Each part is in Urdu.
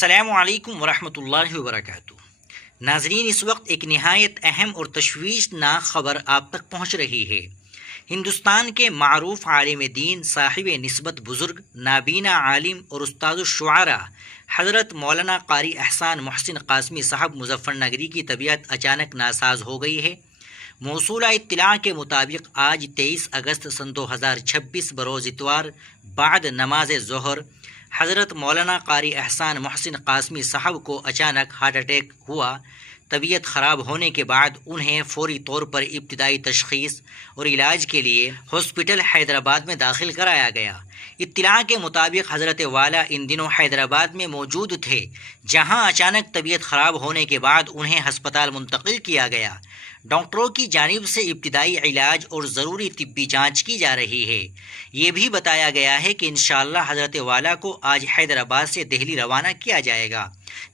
السلام علیکم ورحمۃ اللہ وبرکاتہ۔ ناظرین، اس وقت ایک نہایت اہم اور تشویشناک خبر آپ تک پہنچ رہی ہے۔ ہندوستان کے معروف عالم دین، صاحب نسبت بزرگ، نابینا عالم اور استاد الشعراء حضرت مولانا قاری احسان محسن قاسمی صاحب مظفر نگری کی طبیعت اچانک ناساز ہو گئی ہے۔ موصولہ اطلاع کے مطابق آج 23 اگست سن 2026 بروز اتوار بعد نماز ظہر حضرت مولانا قاری احسان محسن قاسمی صاحب کو اچانک ہارٹ اٹیک ہوا۔ طبیعت خراب ہونے کے بعد انہیں فوری طور پر ابتدائی تشخیص اور علاج کے لیے ہاسپٹل حیدرآباد میں داخل کرایا گیا۔ اطلاع کے مطابق حضرت والا ان دنوں حیدرآباد میں موجود تھے، جہاں اچانک طبیعت خراب ہونے کے بعد انہیں ہسپتال منتقل کیا گیا۔ ڈاکٹروں کی جانب سے ابتدائی علاج اور ضروری طبی جانچ کی جا رہی ہے۔ یہ بھی بتایا گیا ہے کہ انشاءاللہ حضرت والا کو آج حیدرآباد سے دہلی روانہ کیا جائے گا،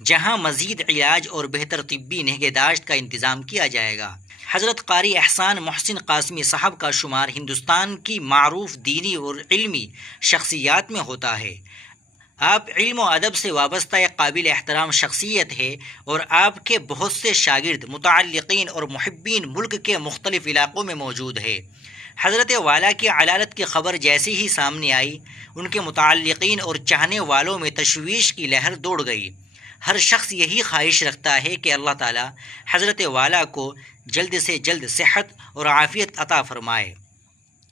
جہاں مزید علاج اور بہتر طبی نگہداشت کا انتظام کیا جائے گا۔ حضرت قاری احسان محسن قاسمی صاحب کا شمار ہندوستان کی معروف دینی اور علمی شخصیات میں ہوتا ہے۔ آپ علم و ادب سے وابستہ ایک قابل احترام شخصیت ہے اور آپ کے بہت سے شاگرد، متعلقین اور محبین ملک کے مختلف علاقوں میں موجود ہے۔ حضرت والا کی علالت کی خبر جیسے ہی سامنے آئی، ان کے متعلقین اور چاہنے والوں میں تشویش کی لہر دوڑ گئی۔ ہر شخص یہی خواہش رکھتا ہے کہ اللہ تعالی حضرت والا کو جلد سے جلد صحت اور عافیت عطا فرمائے۔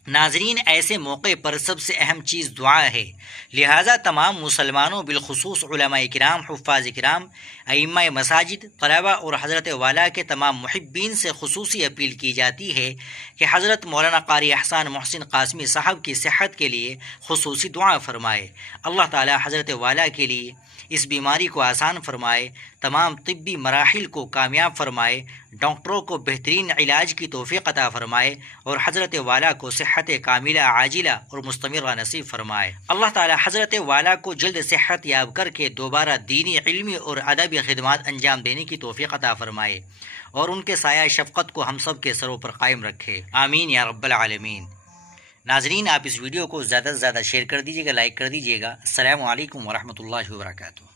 ناظرین، ایسے موقع پر سب سے اہم چیز دعا ہے، لہٰذا تمام مسلمانوں، بالخصوص علماء کرام، حفاظ کرام، ائمہ مساجد، طلباء اور حضرت والا کے تمام محبین سے خصوصی اپیل کی جاتی ہے کہ حضرت مولانا قاری احسان محسن قاسمی صاحب کی صحت کے لیے خصوصی دعا فرمائے۔ اللہ تعالی حضرت والا کے لیے اس بیماری کو آسان فرمائے، تمام طبی مراحل کو کامیاب فرمائے، ڈاکٹروں کو بہترین علاج کی توفیق عطا فرمائے اور حضرت والا کو صحت کاملہ عاجلہ اور مستمرہ نصیب فرمائے۔ اللہ تعالی حضرت والا کو جلد صحت یاب کر کے دوبارہ دینی، علمی اور ادبی خدمات انجام دینے کی توفیق عطا فرمائے اور ان کے سایہ شفقت کو ہم سب کے سروں پر قائم رکھے، آمین یا رب العالمین۔ ناظرین، آپ اس ویڈیو کو زیادہ سے زیادہ شیئر کر دیجیے گا، لائک کر دیجیے گا۔ السلام علیکم ورحمۃ اللہ وبرکاتہ۔